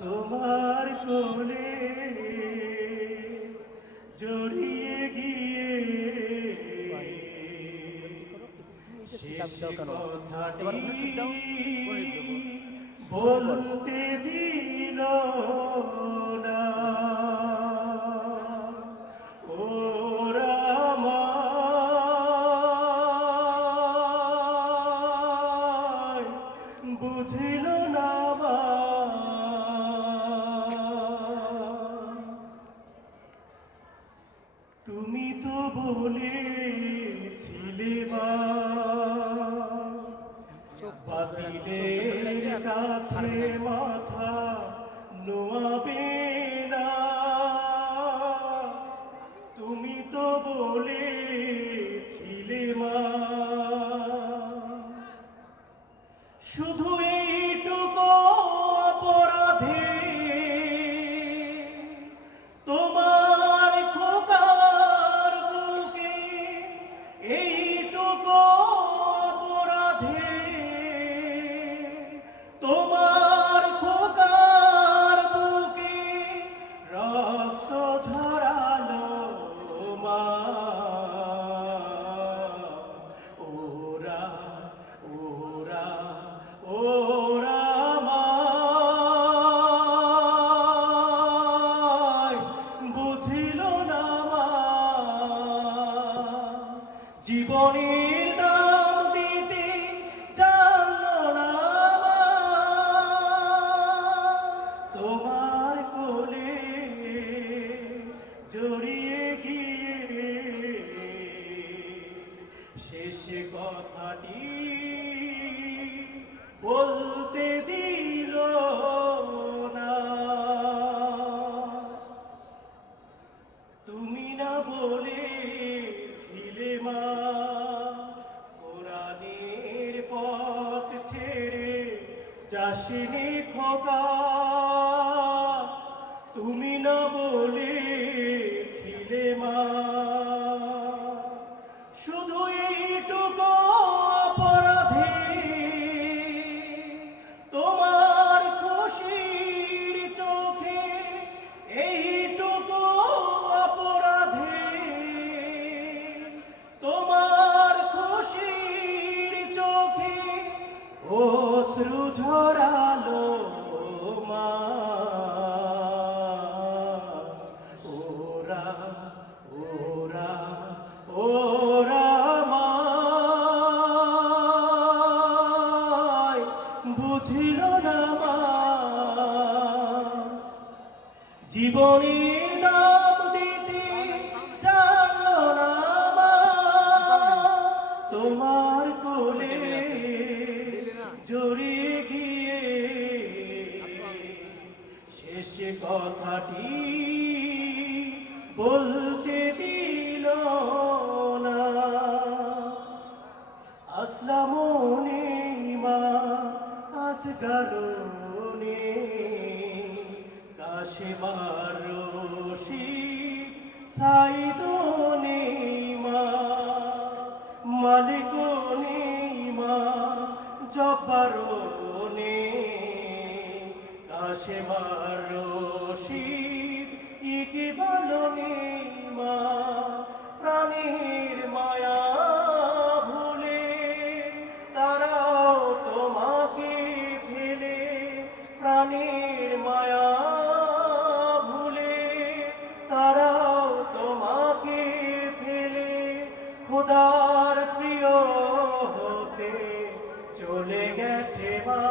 তোমার কোলে জড়িয়ে গিয়ে শেষ কথাটি বলতে দিল না। ওরা আমায় বুঝিল না। তুমি তো বলেছিলে মা, বাতিলের কাছে মাথা নোয়াবে না। তুমি তো বলেছিলে মা, শুধু এইটুকু অপরাধে তোমার খোকার বুকে, এইটুকু অপরাধে তোমার খোকার বুকে রক্ত ঝরালো মা। ওরা ওরা ওরা আমায় বুঝিল না মা। জীবনের দাম দিতে জানলো না মা। তোমার কোলে জড়িয়ে গিয়ে শেষ কথাটি বলতে দিল না। তুমি না বলেছিলে মা, কোরআনের পথ ছেড়ে যাসনি খোকা। তুমি না বলেছিলে মা, শুধু এইটুকু অপরাধে তোমার খুশির চোখে, এইটুকু অপরাধে তোমার খুশির চোখে অশ্রু ঝরালো মা। ওরা ওরা ওরা আমায় বুঝিল না মা। জীবনের দাম দিতে জানলো না মা। তোমার কোলে জড়িয়ে গিয়ে শেষ কথাটি বলতে দিল না। আসলামনে মা আজ গারনে, কাশেমার রশিদ সাইদনে মা, মালিকনে মা জব্বারনে, কাশেমার রশিদ ইকবালনে মা। প্রাণের মায়া ভুলে তারাও তোমাকে ফেলে, প্রাণের মায়া ভুলে তারাও তোমাকে ফেলে খোদার প্রিয় হতে চলে গেছে মা।